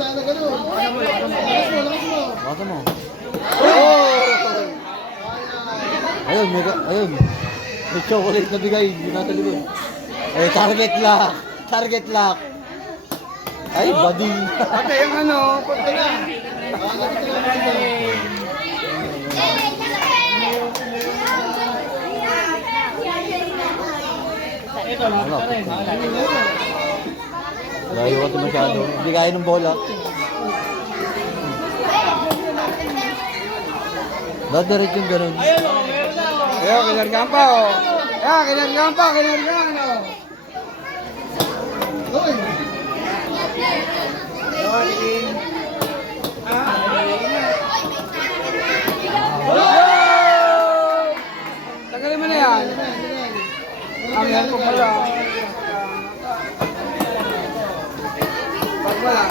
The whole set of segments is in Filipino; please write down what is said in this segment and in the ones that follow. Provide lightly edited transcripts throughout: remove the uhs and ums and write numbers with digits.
sana ganun. Lakas mo. Baka mo. Oh! Ayun, ayun. May chocolate na bigay, hindi nasa likod. Ay, target lock. Target lock. Ay, buddy. Ate, yung ano, punta na. Ano? Layo ka ito masyado. Hindi kaya ng bola. Dadarit yung ganun. Ayun, kinargaan pa, oh. Ayan, kinargaan pa, kinargaan, oh. Uy! Tagalin mo na yan. Ang yan po pala. Pag wala,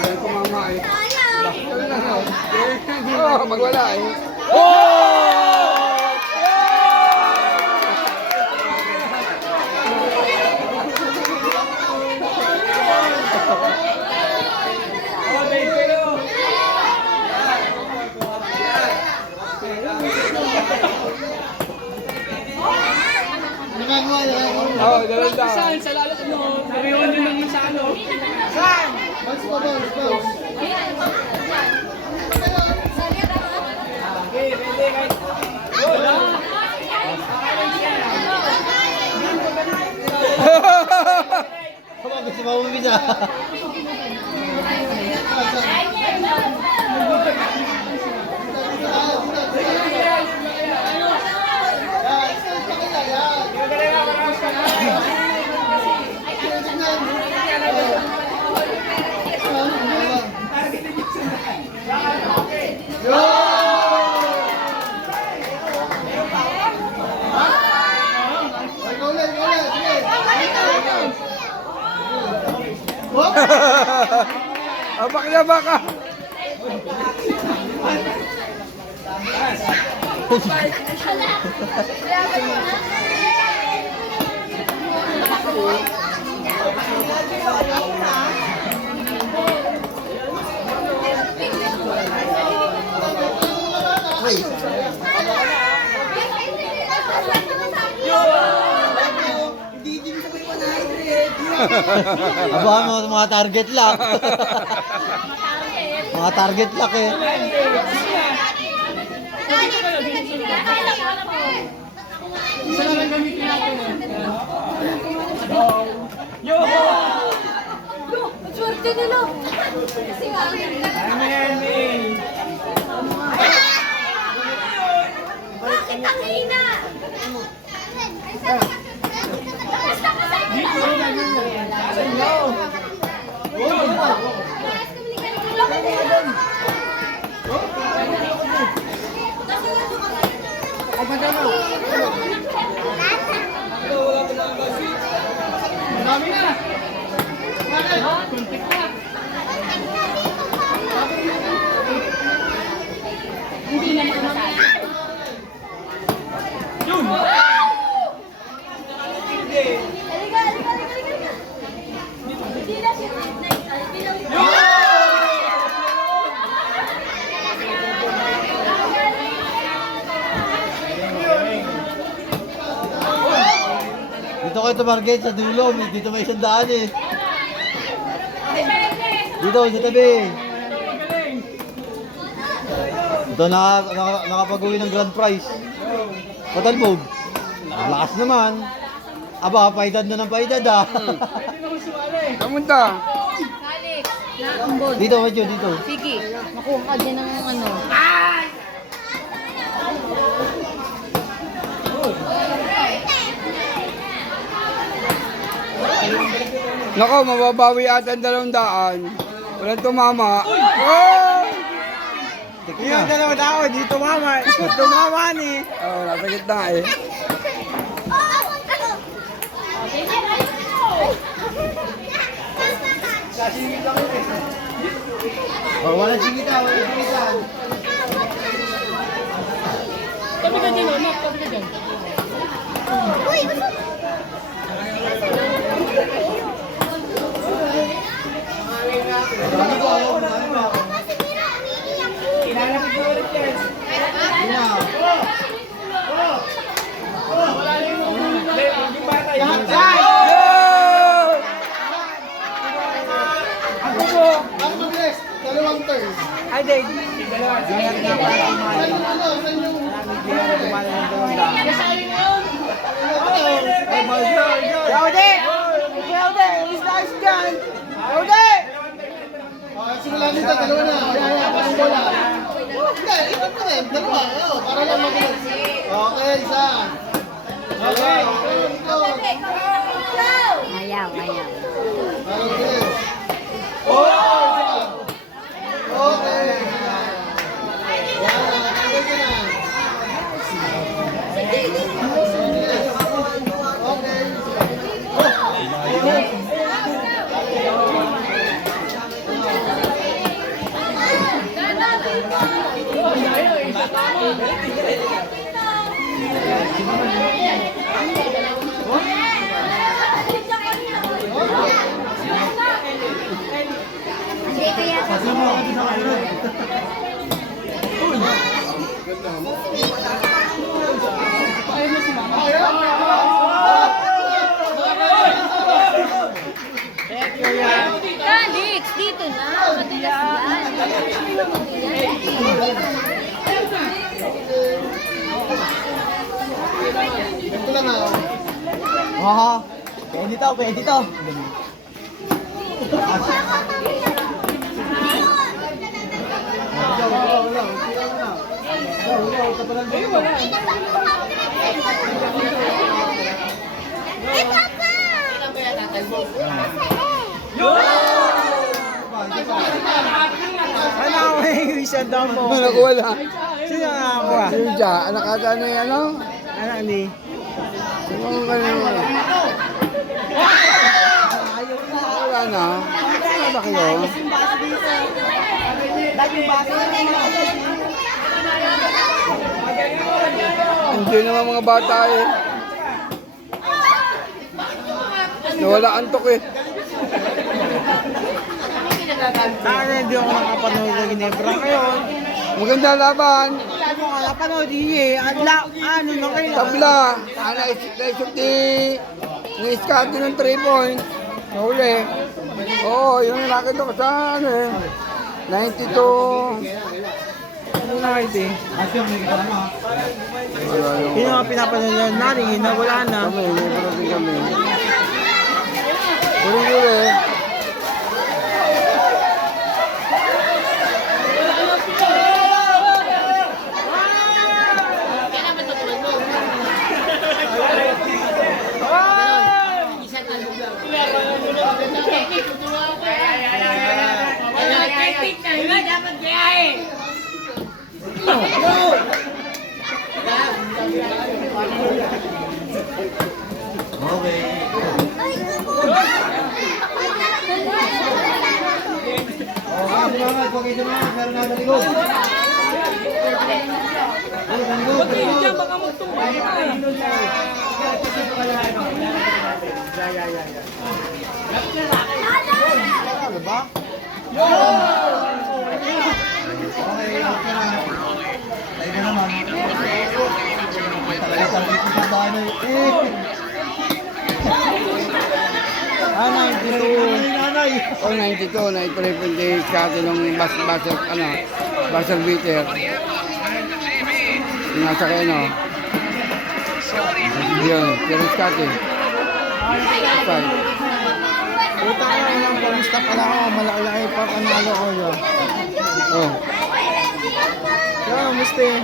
ayaw ko mama eh. Oo, pag wala eh. Nakagawa. Oo, ganun daw. Sa lalo, ano, nariwan nyo lang sa ano. Saan? Bounce pa, bounce. Okay, pwede kahit. Wala. Come on, gusto mamumisa. Abak na baka. Abahan mo mga target lock. Mga target lock eh. Isa lang ang gamitin natin. Yo! Swerte nila. Kasi nga. Bakit ang hina? Basta ka sa Dami na! Kontik na! Hindi na makasali. Yun! Halika. Hindi na siya Dito kayo tumarget sa dulo. Dito may isang daan eh. Dito, sa tabi. Ito nakapag-uwi ng grand prize. Patalbog. Ang lakas naman. Aba, paidad na ng paidad ah. Kamunta. Alex, naambon. Dito, medyo dito. Sige, makuha ka dyan ng ano. Nako, mababawi ata ang 200. Walang tumama. Oh! Tika na. 200, di tumama. Tumama ni. Oo, nasa gitna eh. Oh, wala singita, wala singita. Tabi ka dyan, Onak. Tabi ka dyan. Uy, counter. Ay, di. Ganyan nga pa ang kumain. Yaude! Yaude! Ilis na ayos dyan! Yaude! Simulan dito, dalawa na. Parang bola. Hindi, ikot mo rin. Dalawa. Para lang mabilis. Okay, isa. Okay, ikot. Ayaw, ayaw. Parang mabilis. Isa. Okay. Yan, nakatanggal ka na. Hindi kaya Kalix, dito na. Matigas Ito lang ah. Oo. Pwede to, pwede to. Ano ako yung isa daw mo? Nakuha lang. Sino nga ako ah? Yung dya, anak ata ano yung ano? Ano ni? Ano ang ganun mo? Wala na. Ano ba kayo? Hindi naman mga bata eh. Nawala antok eh. Sana hindi ako nakapanood ng Ginebra ngayon. Maganda laban. Hindi mo nga napanood eh. Ano na kayo? Tabla. Naisip ni Scotty ng 3 points. Nahuli. Oo, yung nakita ko sa ano eh. 92. Ano na kayo eh? Wala yung... Yung mga pinapanood natin, wala na. Kami, naiparat din kami. Huli-huli. Okay. Okay, salamat. Okay, salamat. Meron na maligo. Ano ba? Okay, okay na. Tayo na naman. Talagang dito sa bahay na Ah, 92. nanay. Oh, 92. Na-tripin kay Scotty ng buzzer beater. Yung nasa kayo, no? Yun, pero Scotty. Five. Puta ka lang, kamusta pala ako? Malaki-laki pa panalo ko yun. Oh. Kaya, kamusta eh?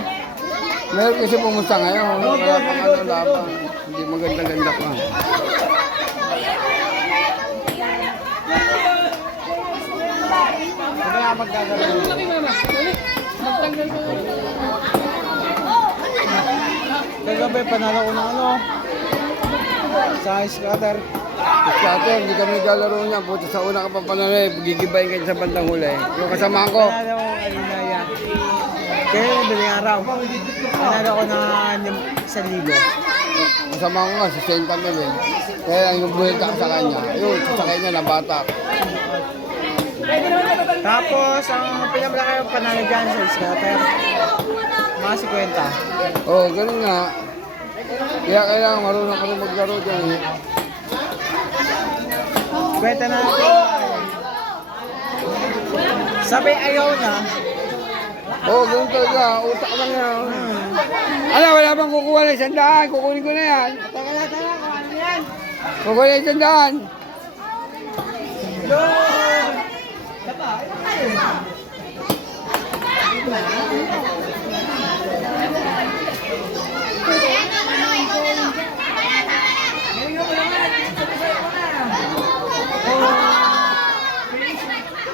Meron kasi pumusta ngayon. Wala pang ano laban. Hindi maganda-ganda pa. Kaya magdadala. Kagabi, panalo ko na ano. Sa scatter. Scotty, hindi kami naglalaro niya. Buti sa una ka pa panalo, gigibayin kayo sa bandang huli. Yung kasama ko, Panalo ko kanina yan. Kaya yung biling araw. Panalo ko na 1,000. kasama ko nga, si Saint Camille eh. Kaya yung buhay ka sa kanya, yun, sasakay niya na bata. Tapos, ang pinamlaki yung panalo dyan sa scatter. Mga 50. Oo, ganun nga. Kaya kailangan marunong ka rin maglaro dyan eh. Kwenta na ako. Sabi ayaw na. Oo, ganun talaga. Utak lang yan. Ano, wala bang kukuha ng 100? Kukunin ko na yan. Tara, kung ano yan. Kukuha ng 100.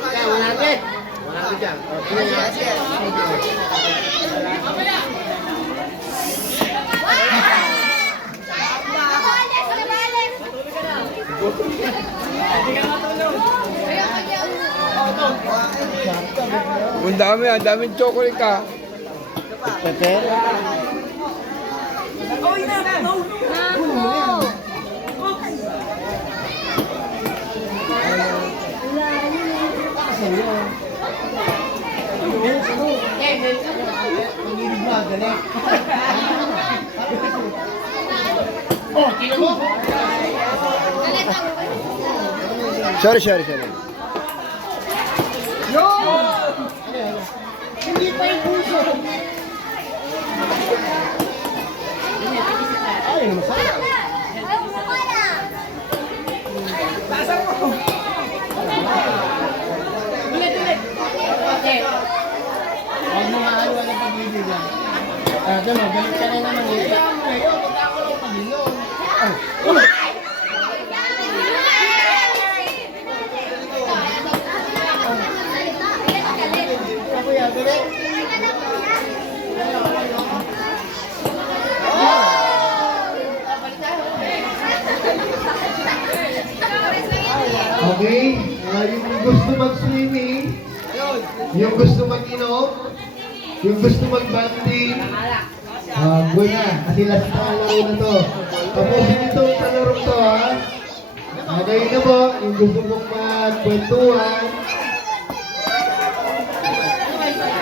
Kaya 100. 100 dyan. Ang daming chocolate ka. Pepe? Mango. Oh, kilo mo? Sorry. Hindi pa yung puso. Ay, masarap. Huwag mo maalo ang pagbibigyan. Diyan mo, balik ka na naman. Kaya mo ngayon, pagka ako lang pagilong. Kuya, galit. Okay, yung gusto mag-swimming, yung gusto mag-inom, yung gusto mag-banting, go na, kasi last na ang laro na to. Tapusin itong kalaro to, ha? Ngayon na po, yung gusto mong magkwentuhan,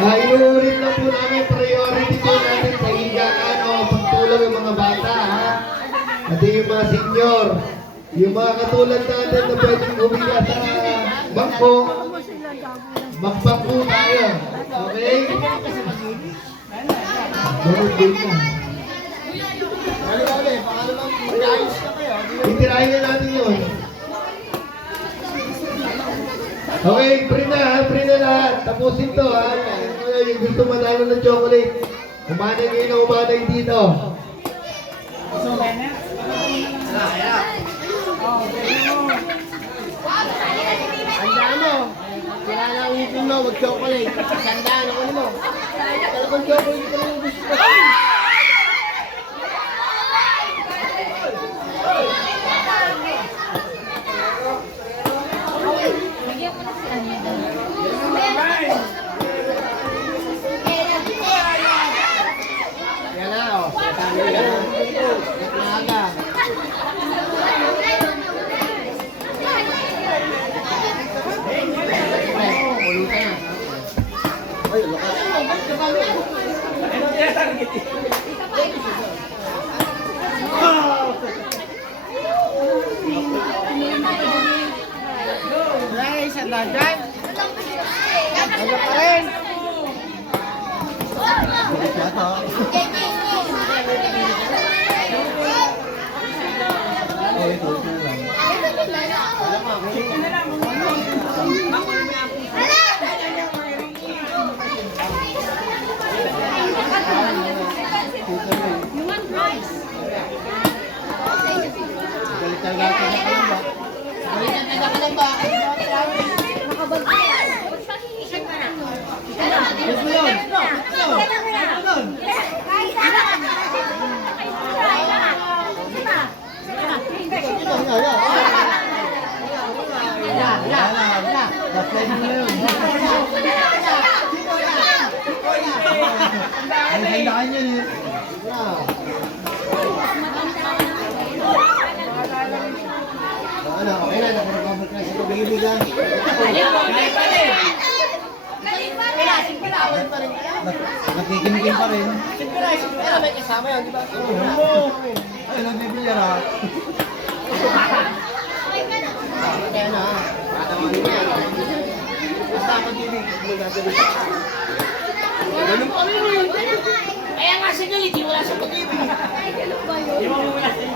inuulit lang po namin, priority po natin sa higaan o pagtulong yung mga bata, ha? At yung mga senior, yung mga katulad natin na pwedeng humiga sa bangko, magbangko tayo. Okay? Ganun din na. Bali, baka naman mag-ayos na kayo. Titirahin na natin yun. Okay, free na lahat. Tapusin to ha. Yung gusto manalo ng chocolate, umanay kayo na umanay dito. Andaan mo. Sila na ang ipin mo, wag chocolate. Sandaan ako mo. Talagang chocolate ko lang gusto ko. Bigyan ko na si Anita. Yan na, o. Sabi ka na. Nakaga. Pulutan na. Ay, lakas. Wala isang dagan. Ano pa rin? Human rice. Galit talaga ako sa kalamba. Galit talaga sa kalamba. Nakabag ka. Gusto mo yun? Na-slide mo na yun. Ay, handaan yan eh. Ano, okay na, nakarapabot na sa pag-ibigan. Nakikimikim pa rin. May kasama yan, di ba? Ay, nagbibilyar ha. Kaya na, patawagin niya. Basta pag-ibig. mo sasabihin. Ganun pa rin yun. Kaya nga siya galit, wala siya pag-ibig. Di ba mo wala siya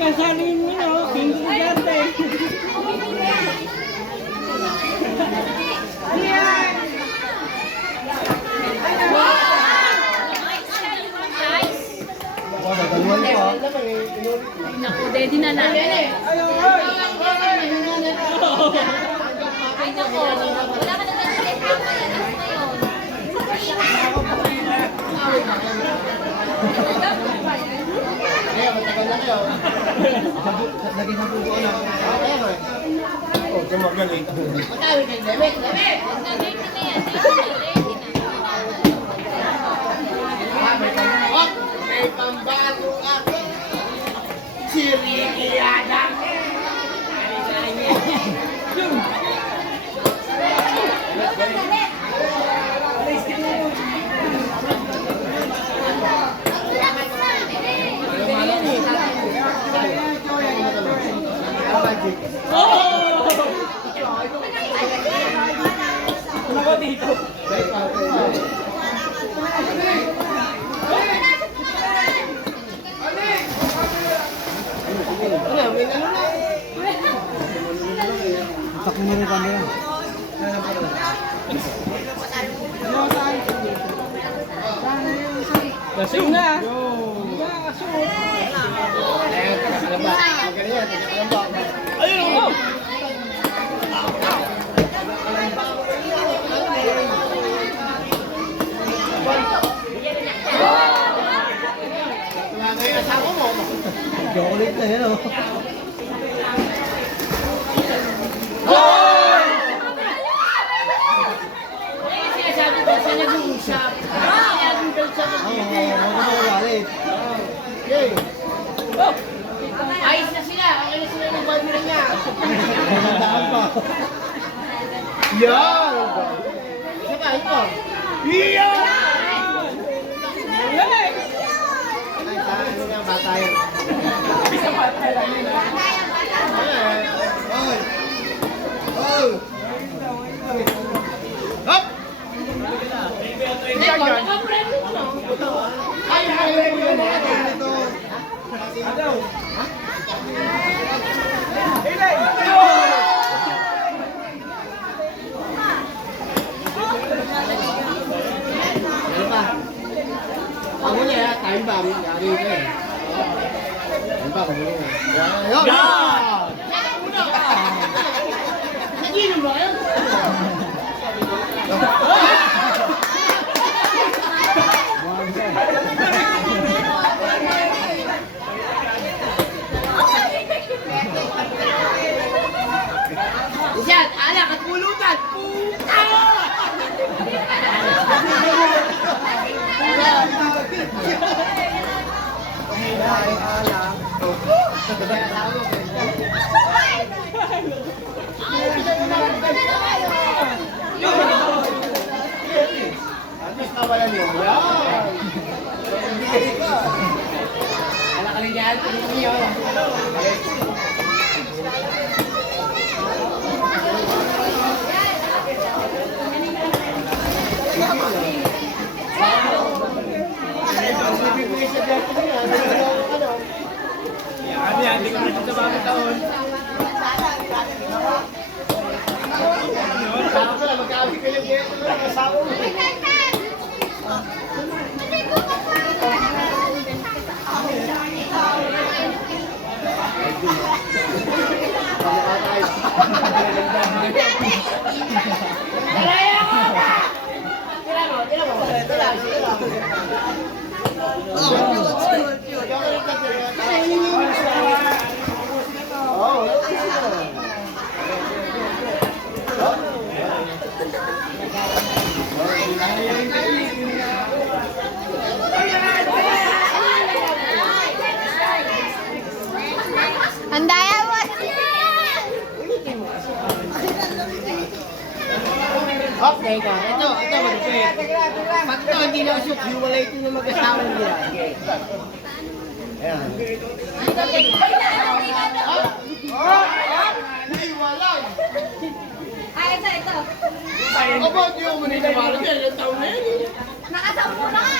Kasarin niyo, hindi gante. Naku, daddy na lang. Ay, naku. Wala ka na ganun. Kaya matagal na kayo. Lagi na pugo na. Kaya nga. Oh, gumagaling. Matawid kayo, damit. Daddy na yan. Oh, may pambago ako. Si Ricky Adam. Takbo mo rin camera. Lasing na. Ayun oh. Chocolate na yan, oh. Sinasabi ko, siya nag-uusap. Kaya doon daw siya Huwag ka magalit. Yay! Ayos na sila. Okay na sila ng boyfriend niya. Nandaan pa. Yan! Isa pa, ito. Yan! Ay, sa ano nga, bata yun. Hop! Ako niya, time bomb. Yari ko eh. Time bomb, ako niya. Yan! Naginom ba kayo? Yan, alak at pulutan! Puta! At least nawalan yun. Yan! Hindi ka. Alak ka rin yan. Hindi yun. Hindi ko na sa bagong taon. Saan ko lang, magkakabig ka lang kaya ito lang, asawa mo. Andaya mo! Hop, teka. Ito, malupit. Pag ito, hindi na shoot, hiwalay ito ng mag-asawa nila. Ayan. Naiwalay! Ito. Aba, hindi ako maniniwala. Ilang taon na yan. Nakasampu na nga.